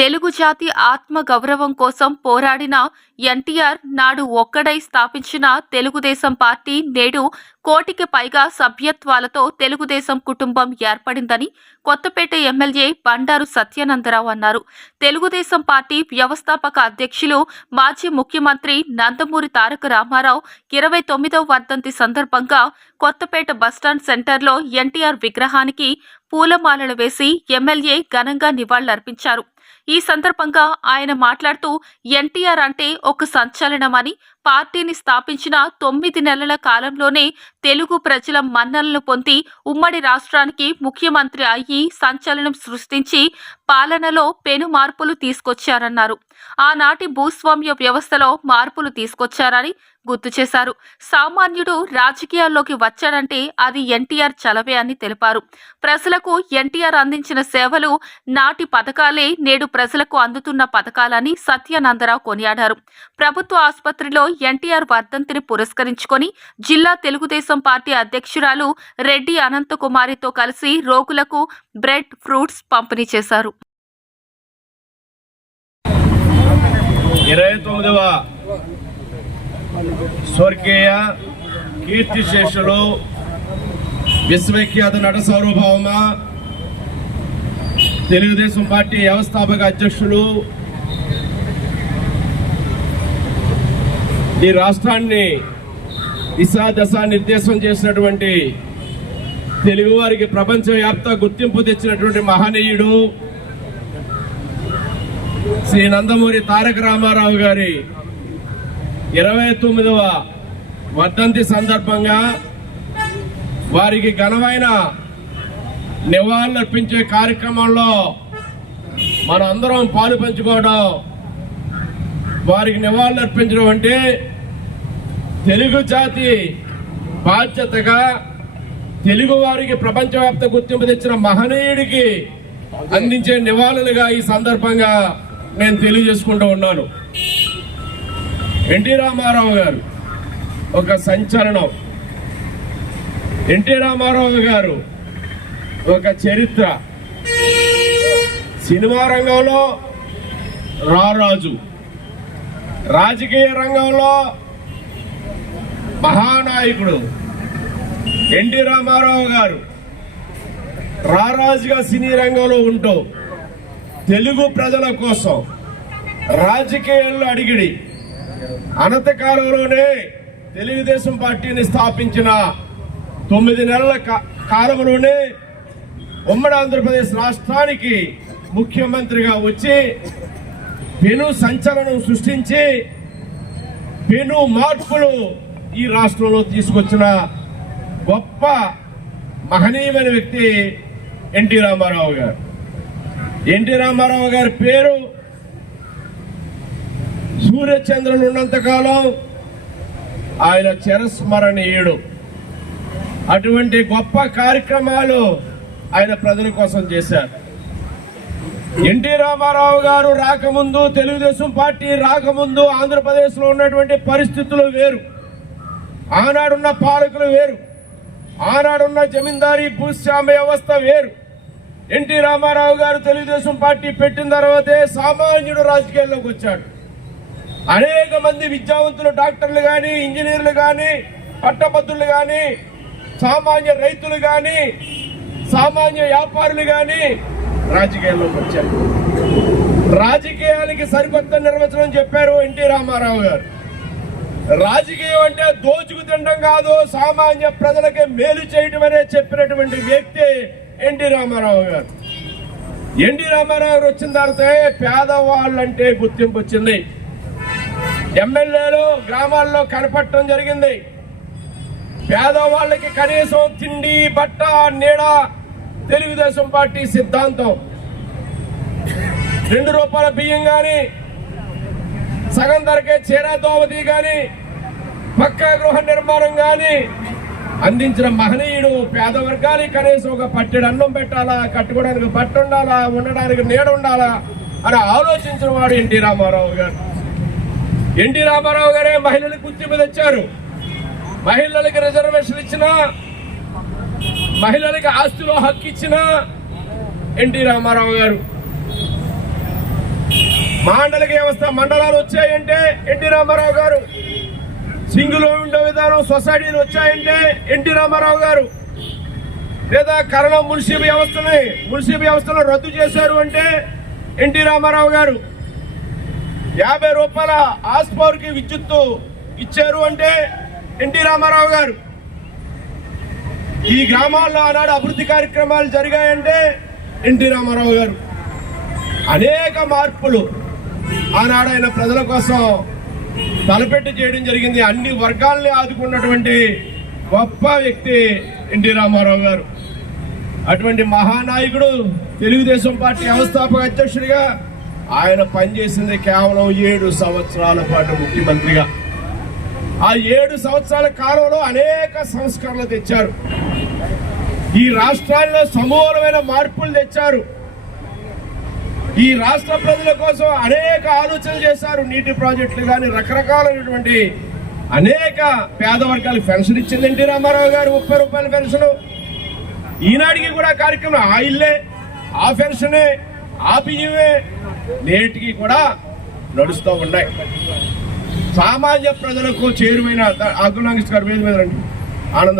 తెలుగు జాతి ఆత్మ గౌరవం కోసం పోరాడిన ఎన్టీఆర్ నాడు ఒక్కడై స్థాపించిన తెలుగుదేశం పార్టీ నేడు కోటికి పైగా సభ్యత్వాలతో తెలుగుదేశం కుటుంబం ఏర్పడిందని కొత్తపేట ఎమ్మెల్యే బండారు సత్యానందరావు అన్నారు. తెలుగుదేశం పార్టీ వ్యవస్థాపక అధ్యక్షులు మాజీ ముఖ్యమంత్రి నందమూరి తారక రామారావు ఇరవై తొమ్మిదవ వర్ధంతి సందర్భంగా కొత్తపేట బస్టాండ్ సెంటర్లో ఎన్టీఆర్ విగ్రహానికి పూలమాలలు వేసి ఎమ్మెల్యే ఘనంగా నివాళులర్పించారు. ఈ సందర్భంగా ఆయన మాట్లాడుతూ ఎన్టీఆర్ అంటే ఒక సంచలనమని పార్టీని స్థాపించిన తొమ్మిది నెలల కాలంలోనే తెలుగు ప్రజల మన్ననలు పొంది ఉమ్మడి రాష్ట్రానికి ముఖ్యమంత్రి అయ్యి సంచలనం సృష్టించి పాలనలో పెను మార్పులు తీసుకొచ్చారన్నారు. ఆనాటి భూస్వామ్య వ్యవస్థలో మార్పులు తీసుకొచ్చారని గుర్తు చేశారు. సామాన్యుడు రాజకీయాల్లోకి వచ్చాడంటే అది ఎన్టీఆర్ చలవే అని తెలిపారు. ప్రజలకు ఎన్టీఆర్ అందించిన సేవలు నాటి పథకాలే నేడు ప్రజలకు అందుతున్న పథకాలని సత్యానందరావు కొనియాడారు. ప్రభుత్వ ఆసుపత్రిలో ఎన్టీఆర్ వర్ధంతిని పురస్కరించుకొని జిల్లా తెలుగుదేశం పార్టీ అధ్యక్షురాలు రెడ్డి అనంతకుమారితో కలిసి రోగులకు బ్రెడ్ ఫ్రూట్స్ పంపిణీ చేశారు. ఇరవై తొమ్మిదవ స్వర్గీయ కీర్తిశేషులు విశ్వవిఖ్యాత నట సార్వభౌమ తెలుగుదేశం పార్టీ వ్యవస్థాపక అధ్యక్షులు ఈ రాష్ట్రాన్ని దిశా దశా నిర్దేశం చేసినటువంటి తెలుగువారికి ప్రపంచవ్యాప్త గుర్తింపు తెచ్చినటువంటి మహనీయుడు శ్రీ నందమూరి తారక రామారావు గారి ఇరవై తొమ్మిదవ వర్ధంతి సందర్భంగా వారికి ఘనమైన నివాళులర్పించే కార్యక్రమంలో మన అందరం పాలు పంచుకోవడం వారికి నివాళులర్పించడం అంటే తెలుగు జాతి బాధ్యతగా తెలుగు వారికి ప్రపంచవ్యాప్త గుర్తింపు తెచ్చిన మహనీయుడికి అందించే నివాళులుగా ఈ సందర్భంగా నేను తెలియజేసుకుంటూ ఉన్నాను. ఎన్టీ రామారావు గారు ఒక సంచలనం. ఎన్టీ రామారావు గారు ఒక చరిత్ర. సినిమా రంగంలో రారాజు. రాజకీయ రంగంలో మహానాయకుడు ఎన్టీ రామారావు గారు రారాజుగా సినీ రంగంలో ఉంటూ తెలుగు ప్రజల కోసం రాజకీయాల్లో అడిగిడి అనంత కాలంలోనే తెలుగుదేశం పార్టీని స్థాపించిన తొమ్మిది నెలల కాలంలోనే ఉమ్మడి ఆంధ్రప్రదేశ్ రాష్ట్రానికి ముఖ్యమంత్రిగా వచ్చి పెను సంచలనం సృష్టించి పెను మార్పులు ఈ రాష్ట్రంలో తీసుకొచ్చిన గొప్ప మహనీయమైన వ్యక్తి ఎన్టీ రామారావు గారు. ఎన్టీ రామారావు గారి పేరు సూర్యచంద్రులు ఉన్నంతకాలం ఆయన చిరస్మరణీయుడు. అటువంటి గొప్ప కార్యక్రమాలు ఆయన ప్రజల కోసం చేశారు. ఎన్టీ రామారావు గారు రాకముందు తెలుగుదేశం పార్టీ రాకముందు ఆంధ్రప్రదేశ్లో ఉన్నటువంటి పరిస్థితులు వేరు. ఆనాడున్న పాలకులు వేరు. ఆనాడున్న జమీందారీ భూస్వామ్య వ్యవస్థ వేరు. ఎన్టీ రామారావు గారు తెలుగుదేశం పార్టీ పెట్టిన తర్వాతే సామాన్యుడు రాజకీయాల్లోకి వచ్చాడు. అనేక మంది విద్యావంతులు డాక్టర్లు కానీ ఇంజనీర్లు కానీ పట్టభద్రులు కానీ సామాన్య రైతులు కానీ సామాన్య వ్యాపారులు కానీ రాజకీయాల్లోకి వచ్చారు. రాజకీయానికి సరికొత్త నిర్వచనం చెప్పారు ఎన్టీ రామారావు గారు. రాజకీయం అంటే దోచుకు తినడం కాదు సామాన్య ప్రజలకి మేలు చేయటం అనే చెప్పినటువంటి వ్యక్తి ఎన్టీ రామారావు గారు. ఎన్టీ రామారావు గారు వచ్చిన తర్వాత పేదవాళ్ళంటే గుర్తింపు వచ్చింది. ఎమ్మెల్యేలు గ్రామాల్లో కనపడటం జరిగింది. పేదవాళ్ళకి కనీసం తిండి బట్ట నీడ తెలుగుదేశం పార్టీ సిద్ధాంతం. రెండు రూపాయల బియ్యం కానీ సగం ధరకే చీరా దోవతి కానీ పక్కా గృహ నిర్మాణం కానీ అందించిన మహనీయుడు పేద వర్గానికి కనీసం ఒక పట్టెడు అన్నం పెట్టాలా కట్టుకోవడానికి పట్టు ఉండాలా ఉండడానికి నీడ ఉండాలా అని ఆలోచించిన వాడు ఎన్టీ రామారావు గారు. ఎన్టీ రామారావు గారే మహిళలకు గుర్తింపు తెచ్చారు. మహిళలకు రిజర్వేషన్ ఇచ్చిన మహిళలకు ఆస్తిలో హక్కు ఇచ్చిన ఎన్టీ రామారావు గారు. మాండలిక వ్యవస్థ మండలాలు వచ్చాయంటే ఎన్టీ రామారావు గారు. సింగిల్ ఉండే విధానం సొసైటీలు వచ్చాయంటే ఎన్టీ రామారావు గారు. లేదా కరణ మున్సిపల్ వ్యవస్థని మున్సిపల్ వ్యవస్థను రద్దు చేశారు అంటే ఎన్టీ రామారావు గారు. యాభై రూపాయల ఆస్పవర్కి విద్యుత్తు ఇచ్చారు అంటే ఎన్టీ రామారావు గారు. ఈ గ్రామాల్లో ఆనాడు అభివృద్ధి కార్యక్రమాలు జరిగాయంటే ఎన్టీ రామారావు గారు. అనేక మార్పులు ఆనాడు ఆయన ప్రజల కోసం తలపెట్టి చేయడం జరిగింది. అన్ని వర్గాల్ని ఆదుకున్నటువంటి గొప్ప వ్యక్తి ఎన్టీ రామారావు గారు. అటువంటి మహానాయకుడు తెలుగుదేశం పార్టీ వ్యవస్థాపక అధ్యక్షుడిగా ఆయన పనిచేసింది కేవలం ఏడు సంవత్సరాల పాటు ముఖ్యమంత్రిగా. ఆ ఏడు సంవత్సరాల కాలంలో అనేక సంస్కరణలు తెచ్చారు. ఈ రాష్ట్రాల్లో సమూలమైన మార్పులు తెచ్చారు. ఈ రాష్ట్ర ప్రజల కోసం అనేక ఆలోచనలు చేశారు నీటి ప్రాజెక్టులు కానీ రకరకాలైనటువంటి అనేక పేద వర్గాలకు పెన్షన్ ఇచ్చింది ఎన్టీ రామారావు గారు ముప్పై రూపాయల పెన్షన్. ఈనాటికి కూడా కార్యక్రమం ఆ ఇల్లే ఆ పెన్షనే ఆ బియ్యమే నేటికి కూడా నడుస్తూ ఉన్నాయి. సామాన్య ప్రజలకు చేరువైన అగ్గులాంగిస్ గారు మీద ఆనందం.